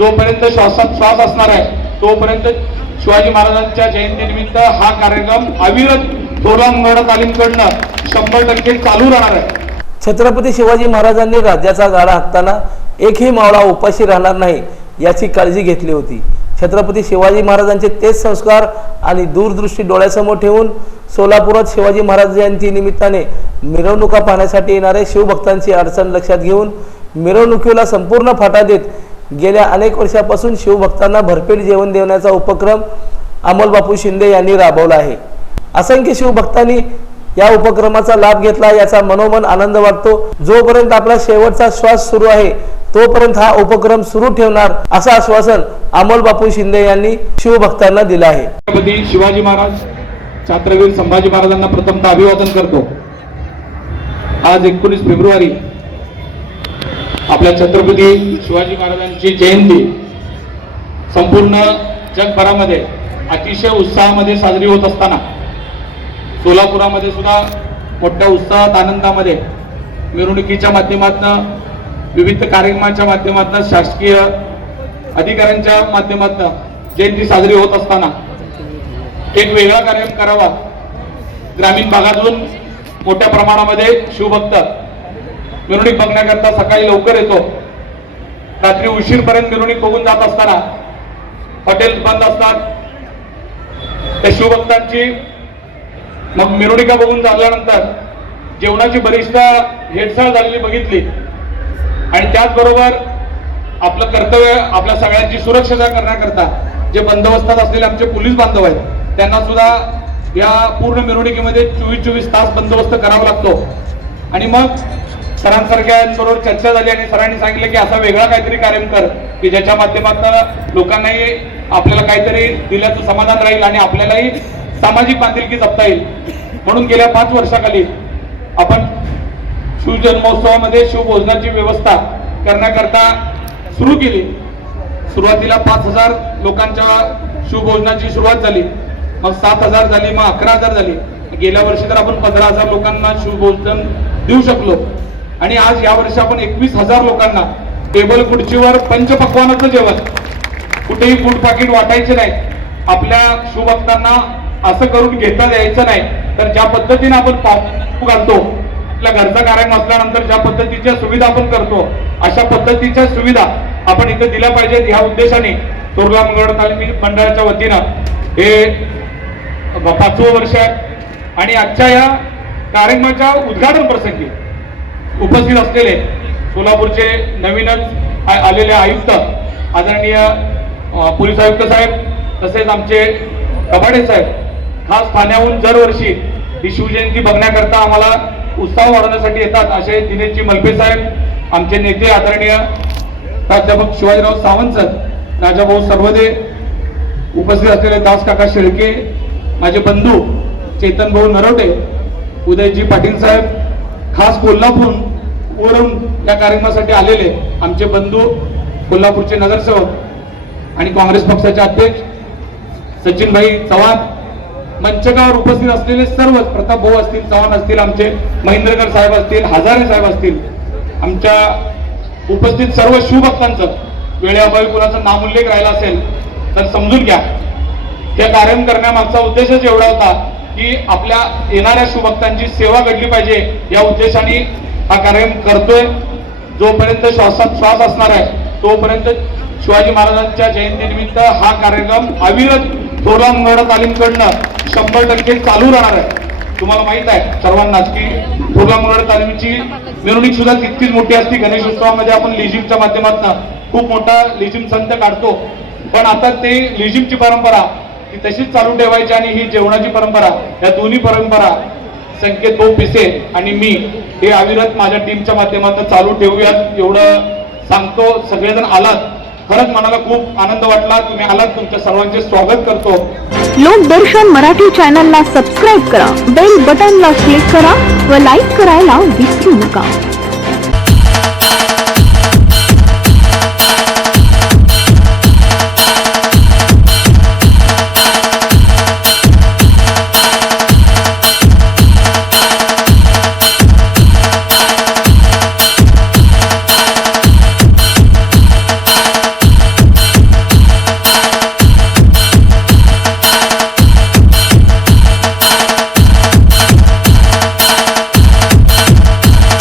जोपर्यंत श्वासात श्वास असणार आहे तोपर्यंत शिवाजी महाराजांच्या जयंतीनिमित्त हा कार्यक्रम अविरत थोरला तालीमकडनं शंभर टक्के चालू राहणार आहे. छत्रपती शिवाजी महाराजांनी राज्याचा गाडा हाकताना एकही मावळा उपाशी राहणार नाही याची काळजी घेतली होती. छत्रपती शिवाजी महाराजांचे तेच संस्कार आणि दूरदृष्टी डोळ्यासमोर ठेवून सोलापुरात शिवाजी महाराज जयंती निमित्ताने मिरवणुका पाहण्यासाठी येणारे शिवभक्तांची अडचण लक्षात घेऊन मिरवणुकीला संपूर्ण फाटा देत गेल्या अनेक वर्षापासून शिवभक्तांना भरपेट जेवण देण्याचा उपक्रम अमोलबापू शिंदे यांनी राबवला आहे. असंख्य शिवभक्तांनी या उपक्रमाचा लाभ घेतला याचा मनोमन आनंद वाटतो. जोपर्यंत आपला शेवटचा श्वास सुरू आहे तोपर्यंत हा उपक्रम सुरू ठेवणार असं आश्वासन अमोल बापू शिंदे यांनी शिवभक्तांना दिलं आहे. छत्रपती शिवाजी महाराज छात्रवीर संभाजी महाराजांना प्रथमतः अभिवादन करतो. आज एकोणीस फेब्रुवारी आपल्या छत्रपती शिवाजी महाराजांची जयंती संपूर्ण जगभरामध्ये अतिशय उत्साहामध्ये साजरी होत असताना सोलापुरामध्ये सुद्धा मोठ्या उत्साहात आनंदामध्ये मिरवणुकीच्या माध्यमातून विविध कार्यक्रमाच्या माध्यमातून शासकीय अधिकाऱ्यांच्या माध्यमातून जयंती साजरी होत असताना एक वेगळा कार्यक्रम करावा. ग्रामीण भागातून मोठ्या प्रमाणामध्ये शिवभक्त मिरवणूक बघण्याकरता सकाळी लवकर येतो. रात्री उशीरपर्यंत मिरवणूक बघून जात असताना हॉटेल बंद असतात. त्या शिवभक्तांची मग मिरवणुका बघून झाल्यानंतर जेवणाची बरीचदा हेडसाळ झालेली बघितली. आणि त्याचबरोबर आपलं कर्तव्य आपल्या सगळ्यांची सुरक्षता करण्याकरता जे बंदोबस्तात असलेले आमचे पोलीस बांधव आहेत त्यांना सुद्धा या पूर्ण मिरवणुकीमध्ये चोवीस चोवीस तास बंदोबस्त करावा लागतो. आणि मग सरांसारख्यांबरोबर चर्चा झाली आणि सरांनी सांगितलं की असा वेगळा काहीतरी कार्यक्रम कर की ज्याच्या माध्यमातून लोकांनाही आपल्याला काहीतरी दिल्याचं समाधान राहील आणि आपल्यालाही सामाजिक बांधिलकी जपता येईल. म्हणून गेल्या पाच वर्षाखाली आपण शिवजन्मोत्सवामध्ये शिवभोजनाची व्यवस्था करण्याकरता सुरू केली. सुरुवातीला पाच हजार लोकांच्या शिवभोजनाची सुरुवात झाली. मग सात हजार झाली मग अकरा हजार झाली. गेल्या वर्षी तर आपण पंधरा हजार लोकांना शिवभोजन देऊ शकलो. आणि आज या वर्षी आपण एकवीस हजार लोकांना टेबल खुर्चीवर पंचपक्वानाचं जेवण. कुठेही फूड पाकिट वाटायचे नाही. आपल्या शुभक्तांना असं करून घेता यायचं नाही. तर ज्या पद्धतीने आपण पाव घालतो आपल्या घरचा कार्यक्रम असल्यानंतर ज्या पद्धतीच्या सुविधा आपण करतो अशा पद्धतीच्या सुविधा आपण इथं दिल्या पाहिजेत. ह्या उद्देशाने तोरला मंगळ तालीम मंडळाच्या वतीनं हे पाचवं वर्ष आहे. आणि आजच्या या कार्यक्रमाच्या उद्घाटन प्रसंगी उपस्थित असलेले सोलापूरचे नवीनच आलेले आयुक्त आदरणीय पोलीस आयुक्त साहेब तसेच आमचे कबाडे साहेब खास ठाण्याहून दरवर्षी ही शिवजयंती बघण्याकरता आम्हाला उत्साह वाढवण्यासाठी येतात असे दिनेशजी मलपे साहेब आमचे नेते आदरणीय प्राध्यापक शिवाजीराव सावंत सर राजाभाऊ सर्वदे उपस्थित असलेले दास काका शेळके माझे बंधू चेतन भाऊ नरोटे उदयजी पाटील साहेब खास कोल्हापूर वरून या कार्यक्रमासाठी आलेले आमचे बंधू कोल्हापूरचे नगरसेवक आणि काँग्रेस पक्षाचे अध्यक्ष सचिनभाई चव्हाण मंचकावर उपस्थित असलेले सर्वच प्रताप भाऊ असतील चव्हाण असतील आमचे महेंद्रकर साहेब असतील हजारे साहेब असतील आमच्या उपस्थित सर्व शिवभक्तांचं वेळेअभावी कुणाचा नामोल्लेख राहिला असेल तर समजून घ्या. त्या कार्यक्रम करण्यामागचा उद्देशच एवढा होता की आपल्या येणाऱ्या शिवभक्तांची सेवा घडली पाहिजे या उद्देशाने हा कार्यक्रम करतोय. जोपर्यंत श्वासात श्वास असणार आहे तोपर्यंत शिवाजी महाराजांच्या जयंतीनिमित्त हा कार्यक्रम अविरत थोरला मंगळ तालीमकडनं शंभर टक्के चालू राहणार आहे. तुम्हाला माहीत आहे सर्वांनाच की थोरला मंगळ तालीमची मिरवणूक सुद्धा तितकीच मोठी असते. गणेश उत्सवामध्ये आपण लिजिमच्या माध्यमातून खूप मोठा लिजिम संत काढतो. पण आता ते लिजिमची परंपरा ती तशीच चालू ठेवायची आणि ही जेवणाची परंपरा या दोन्ही परंपरा संकेत भाऊ पिसे आणि मी हे अविरत माझ्या टीमच्या माध्यमातून चालू ठेवूयात. एवढं सांगतो सगळेजण आलात. खरंच मनाला खूप आनंद वाटला. तुम्ही आलात तुमच्या सर्वांचे स्वागत करतो. लोकदर्शन मराठी चॅनलला सबस्क्राईब करा. बेल बटनला क्लिक करा व लाईक करायला विसरू नका.